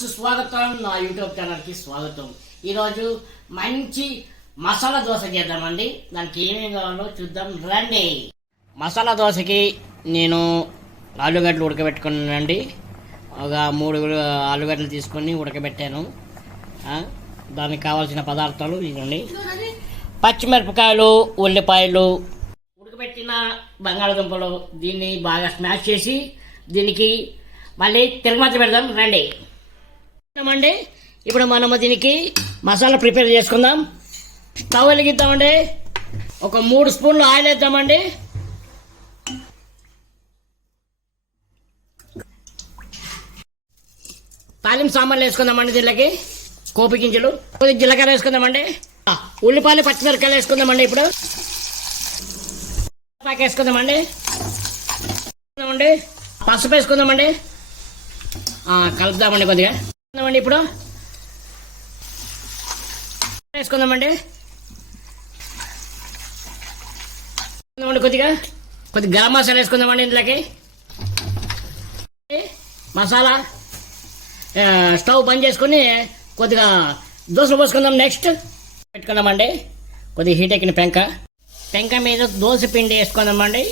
సుస్వాగతం నా యూట్యూబ్ ఛానల్కి స్వాగతం. ఈరోజు మంచి మసాలా దోశ చేద్దామండి. దానికి ఏమేమి కావాలో చూద్దాం రండి. మసాలా దోశకి నేను ఆలుగడ్డలు ఉడకబెట్టుకున్నానండి. ఒక 3 ఆలుగడ్డలు తీసుకొని ఉడకబెట్టాను. దానికి కావాల్సిన పదార్థాలు ఇవ్వండి: పచ్చిమిరపకాయలు, ఉల్లిపాయలు, ఉడకబెట్టిన బంగాళదుంపలు. దీన్ని బాగా స్మాష్ చేసి దీనికి మళ్ళీ తిరగమాత పెడదాం రండి. ఇప్పుడు మనము దీనికి మసాలా ప్రిపేర్ చేసుకుందాం. స్టవ్ వెలిగిద్దామండి. ఒక 3 స్పూన్లు ఆయిల్ వేద్దామండి. తాలింపు సాంబార్లు వేసుకుందామండి. దీనికి కోపి గింజలు, కొద్దిగా జీలకర్ర వేసుకుందామండి. ఉల్లిపాయలు, పచ్చిమిరపకాయలు వేసుకుందామండి. ఇప్పుడు వేసుకుందామండి. పసుపు వేసుకుందామండి. కలుపుదామండి. కొద్దిగా ఇప్పుడు వేసుకుందామండి. కొద్దిగా గరం మసాలా వేసుకుందామండి. ఇందులోకి మసాలా స్టవ్ బంద్ చేసుకుని కొద్దిగా దోశలు పోసుకుందాం. నెక్స్ట్ పెట్టుకుందామండి. కొద్దిగా హీట్ ఎక్కిన పెంక మీద దోశ పిండి వేసుకుందామండి.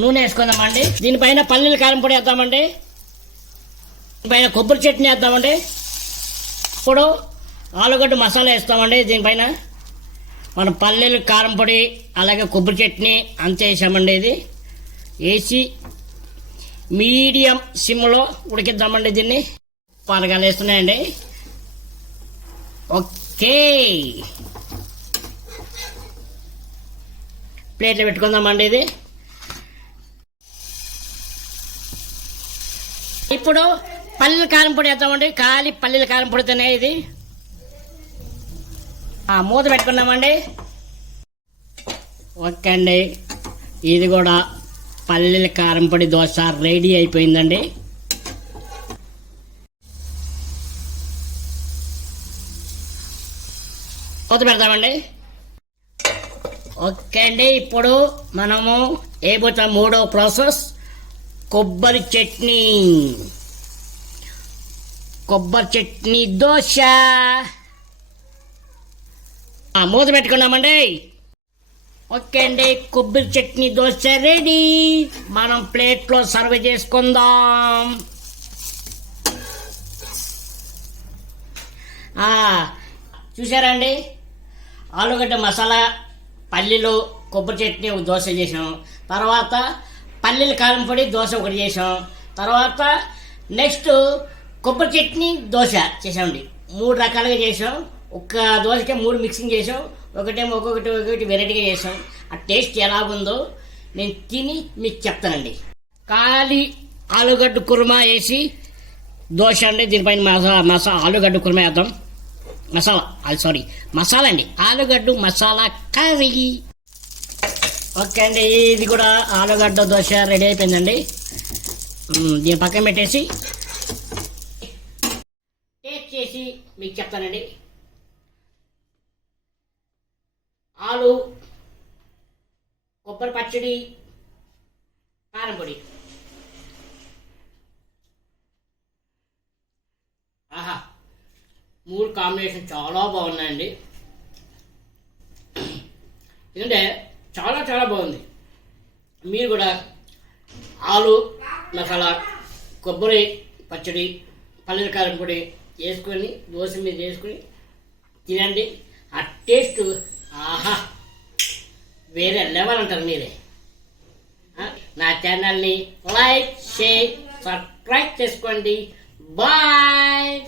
నూనె వేసుకుందామండి. దీనిపైన పల్లీల కారం పొడి వేద్దామండి. దీనిపైన కొబ్బరి చట్నీ వేద్దామండి. ఇప్పుడు ఆలుగడ్డ మసాలా వేస్తామండి. దీనిపైన మనం పల్లీల కారం పొడి అలాగే కొబ్బరి చట్నీ అంతే వేసామండి. ఇది వేసి మీడియం సిమ్లో ఉడికిద్దామండి. దీన్ని పాలకాలు వేస్తున్నాయండి. ఓకే, ప్లేట్లో పెట్టుకుందామండి. ఇది ఇప్పుడు పల్లీల కారం పొడి వేద్దామండి. ఖాళీ పల్లీల కారం పొడితేనే ఇది. మూత పెట్టుకున్నామండి. ఓకే అండి, ఇది కూడా పల్లీల కారం పొడి దోశ రెడీ అయిపోయిందండి. మూత పెడతామండి. ఓకే అండి, ఇప్పుడు మనము వేయబోతాం 3వ ప్రాసెస్: కొబ్బరి చట్నీ దోశ. మూత పెట్టుకున్నామండి. ఓకే అండి, కొబ్బరి చట్నీ దోశ రెడీ. మనం ప్లేట్లో సర్వ్ చేసుకుందాం. చూసారండి, ఆలుగడ్డ మసాలా, పల్లీలు, కొబ్బరి చట్నీ దోశ చేసాం. తర్వాత పల్లీల కారం పొడి దోశ ఒకటి చేసాం. తర్వాత నెక్స్ట్ కొబ్బరి చట్నీ దోశ చేసామండి. 3 రకాలుగా చేసాం. ఒక్క దోశకే 3 మిక్సింగ్ చేసాం. ఒక్కొక్కటి వెరైటీగా చేసాం. ఆ టేస్ట్ ఎలాగుందో నేను తిని మీకు చెప్తానండి. ఖాళీ ఆలుగడ్డ కుర్మా వేసి దోశ అండి. దీనిపైన ఆలుగడ్డ కుర్మా వేద్దాం. మసాలా అండి, ఆలుగడ్డ మసాలా కర్రీ. ఓకే అండి, ఇది కూడా ఆలుగడ్డ దోశ రెడీ అయిపోయిందండి. దీని పక్కన పెట్టేసి టేస్ట్ చేసి మీకు చెప్తానండి. ఆలు, కొబ్బరి పచ్చడి, కారం పొడి. ఆహా, 3 కాంబినేషన్ చాలా బాగున్నాయండి. ఎందుకంటే చాలా చాలా బాగుంది. మీరు కూడా ఆలు మసాలా, కొబ్బరి పచ్చడి, పల్లీల కారం పొడి వేసుకొని దోశ మీద వేసుకొని తినండి. ఆ టేస్ట్ ఆహా వేరే లెవెల్ అంటారు మీరే. నా ఛానల్ని లైక్, షేర్, సబ్స్క్రైబ్ చేసుకోండి. బాయ్.